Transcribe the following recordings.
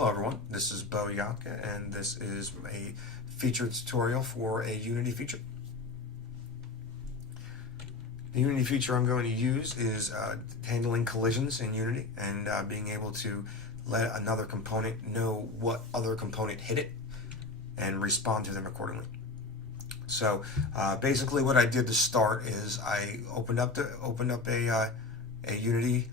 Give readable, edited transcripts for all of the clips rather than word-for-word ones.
Hello everyone, this is Bo Yatka and this is a feature tutorial for a Unity feature. The Unity feature I'm going to use is handling collisions in Unity and being able to let another component know what other component hit it and respond to them accordingly. So basically what I did to start is I opened up a Unity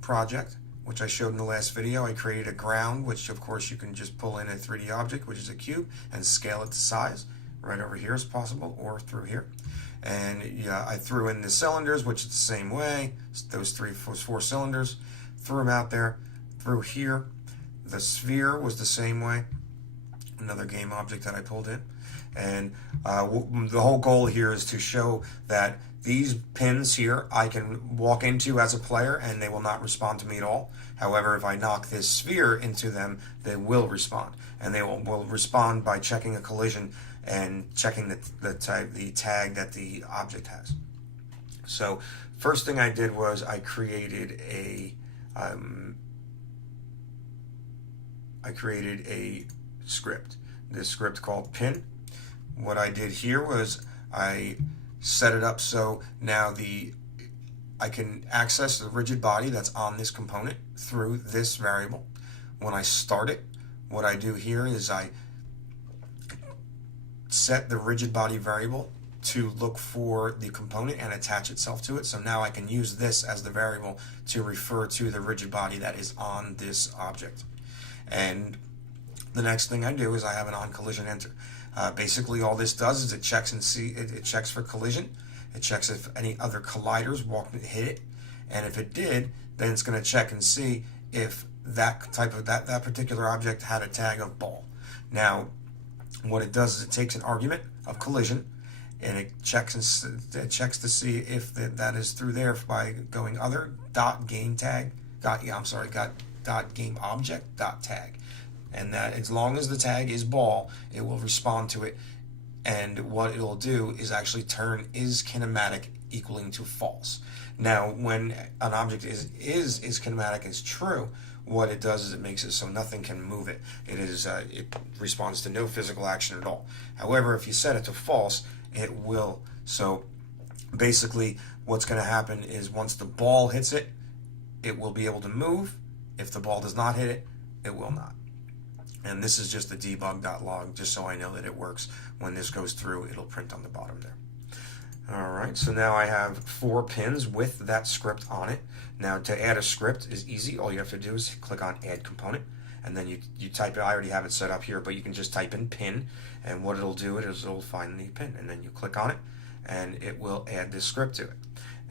project, which I showed in the last video. I created a ground, which of course you can just pull in a 3D object, which is a cube, and scale it to size right over here as possible, or through here. And yeah, I threw in the cylinders, which is the same way. Those four cylinders, threw them out there, through here. The sphere was the same way. Another game object that I pulled in. And the whole goal here is to show that these pins here I can walk into as a player and they will not respond to me at all. However, if I knock this sphere into them, they will respond. And they will respond by checking a collision and checking the tag that the object has. So first thing I did was I created a script. This script called pin. What I did here was I set it up so now I can access the rigid body that's on this component through this variable. When I start it, what I do here is I set the rigid body variable to look for the component and attach itself to it. So now I can use this as the variable to refer to the rigid body that is on this object. And the next thing I do is I have an on-collision enter. Basically, all this does is it checks it checks for collision. It checks if any other colliders hit it, and if it did, then it's going to check and see if that particular object had a tag of ball. Now, what it does is it takes an argument of collision, and it checks to see if that is through there by going other dot game object dot tag. And that as long as the tag is ball, it will respond to it. And what it will do is actually turn is kinematic equaling to false. Now, when an object is kinematic is true, what it does is it makes it so nothing can move it. It responds to no physical action at all. However, if you set it to false, it will. So basically, what's going to happen is once the ball hits it, it will be able to move. If the ball does not hit it, it will not. And this is just the debug.log, just so I know that it works. When this goes through, it'll print on the bottom there. All right, so now I have 4 pins with that script on it. Now to add a script is easy. All you have to do is click on Add Component, and then you type it. I already have it set up here, but you can just type in pin, and what it'll do is it'll find the pin, and then you click on it, and it will add this script to it.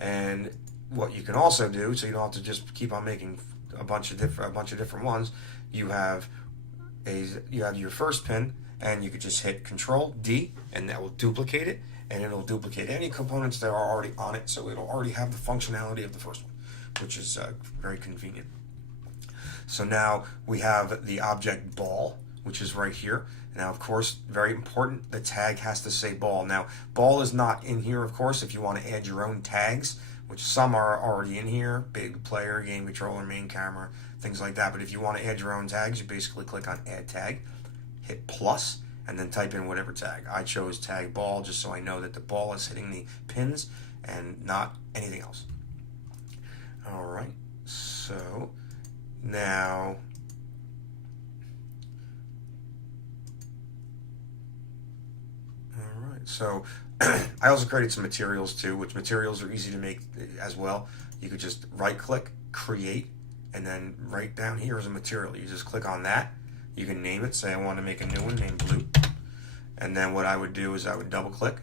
And what you can also do, so you don't have to just keep on making a bunch of different ones, you have your first pin, and you could just hit Control D, and that will duplicate it, and it'll duplicate any components that are already on it, so it'll already have the functionality of the first one, which is very convenient. So now we have the object ball, which is right here. Now, of course, very important, the tag has to say ball. Now, ball is not in here, of course, if you want to add your own tags, which some are already in here, big player, game controller, main camera, things like that. But if you want to add your own tags, you basically click on Add Tag, hit plus, and then type in whatever tag. I chose tag ball just so I know that the ball is hitting the pins and not anything else. All right, so now so I also created some materials too, which materials are easy to make as well. You could just right click, create, and then right down here is a material. You just click on that. You can name it. Say I want to make a new one named blue. And then what I would do is I would double click.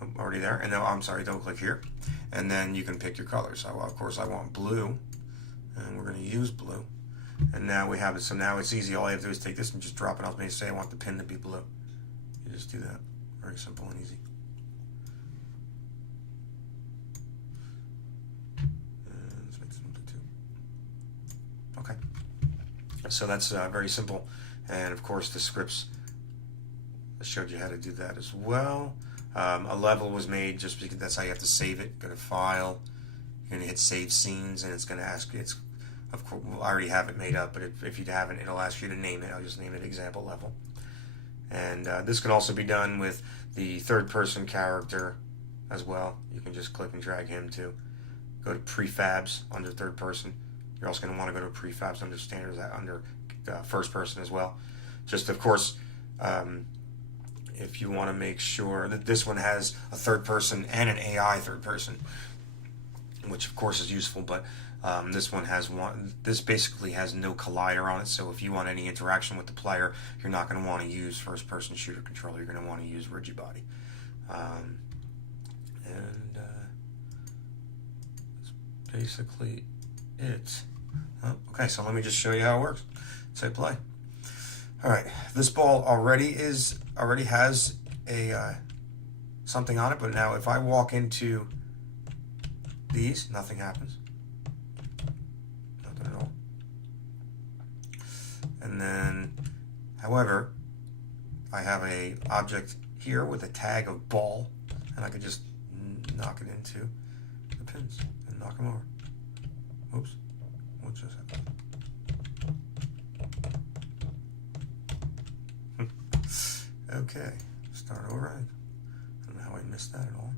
I'm already there. And then I'm sorry, double click here. And then you can pick your color. So of course I want blue, and we're going to use blue. And now we have it. So now it's easy. All I have to do is take this and just drop it off. Maybe say I want the pin to be blue. You just do that. Very simple and easy. Let's make this one blue too. Okay. So that's very simple. And of course the scripts, I showed you how to do that as well. A level was made just because that's how you have to save it. Go to File. You're going to hit Save Scenes, and it's going to ask. It's Of course, I already have it made up, but if you haven't, it'll ask you to name it. I'll just name it example level. And this can also be done with the third person character as well. You can just click and drag him to go to prefabs under third person. You're also going to want to go to prefabs under standards under first person as well. Just of course, if you want to make sure that this one has a third person and an AI third person, which of course is useful, but this one has one. This basically has no collider on it, so if you want any interaction with the player, you're not going to want to use first-person shooter controller. You're going to want to use rigid body, and that's basically it. Oh, okay, so let me just show you how it works. Say play. All right, this ball already has a something on it, but now if I walk into these, nothing happens. Nothing at all. And then, however, I have a object here with a tag of ball, and I could just knock it into the pins and knock them over. Oops. What just happened? Okay. Start over. I don't know how I missed that at all.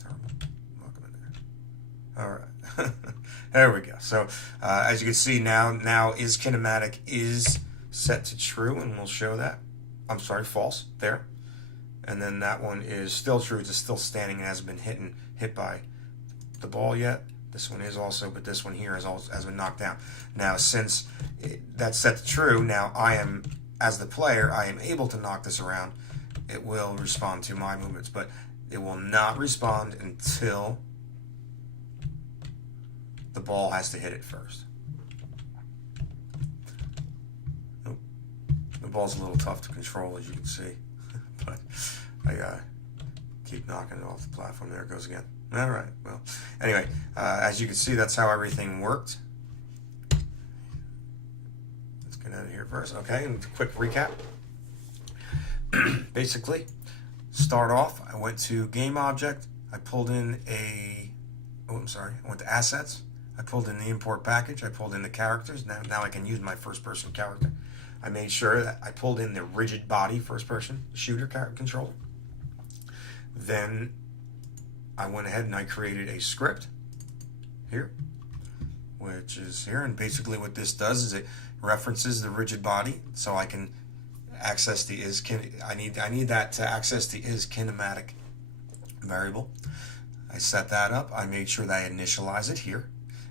Terrible. Knock them in there. All right. There we go. So as you can see now is kinematic is set to true, and we'll show that. I'm sorry, false there. And then that one is still true. It's still standing and hasn't been hit by the ball yet. This one is also, but this one here has been knocked down. Now, since that's set to true, now I am, as the player, I am able to knock this around. It will respond to my movements, but it will not respond until the ball has to hit it first. Oh, the ball's a little tough to control, as you can see, but I keep knocking it off the platform. There it goes again. All right. Well, anyway, as you can see, that's how everything worked. Let's get out of here first. Okay, and quick recap. Basically, start off, I went to game object. I pulled in I went to assets. I pulled in the import package. I pulled in the characters. Now I can use my first person character. I made sure that I pulled in the rigid body first person shooter controller. Then I went ahead and I created a script here, which is here. And basically what this does is it references the rigid body, so I can access the I need that to access the is kinematic variable. I set that up. I made sure that I initialize it here,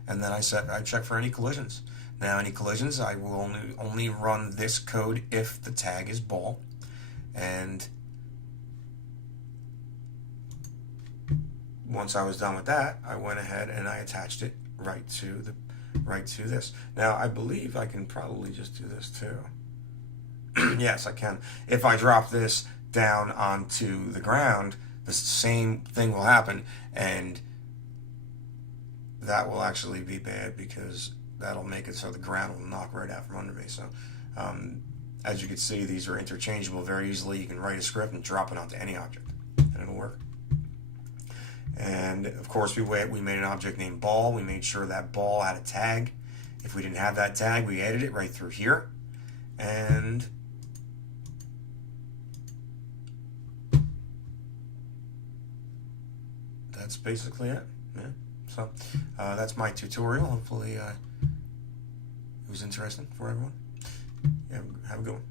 and then I check for any collisions. Now, any collisions, I will only run this code if the tag is ball, and once I was done with that, I went ahead and I attached it right to this. Now, I believe I can probably just do this too. Yes, I can. If I drop this down onto the ground, the same thing will happen, and that will actually be bad because that'll make it so the ground will knock right out from under me. So, as you can see, these are interchangeable very easily. You can write a script and drop it onto any object, and it'll work. And of course, we made an object named ball. We made sure that ball had a tag. If we didn't have that tag, we added it right through here. And that's basically it. Yeah. So that's my tutorial. Hopefully it was interesting for everyone. Yeah, have a good one.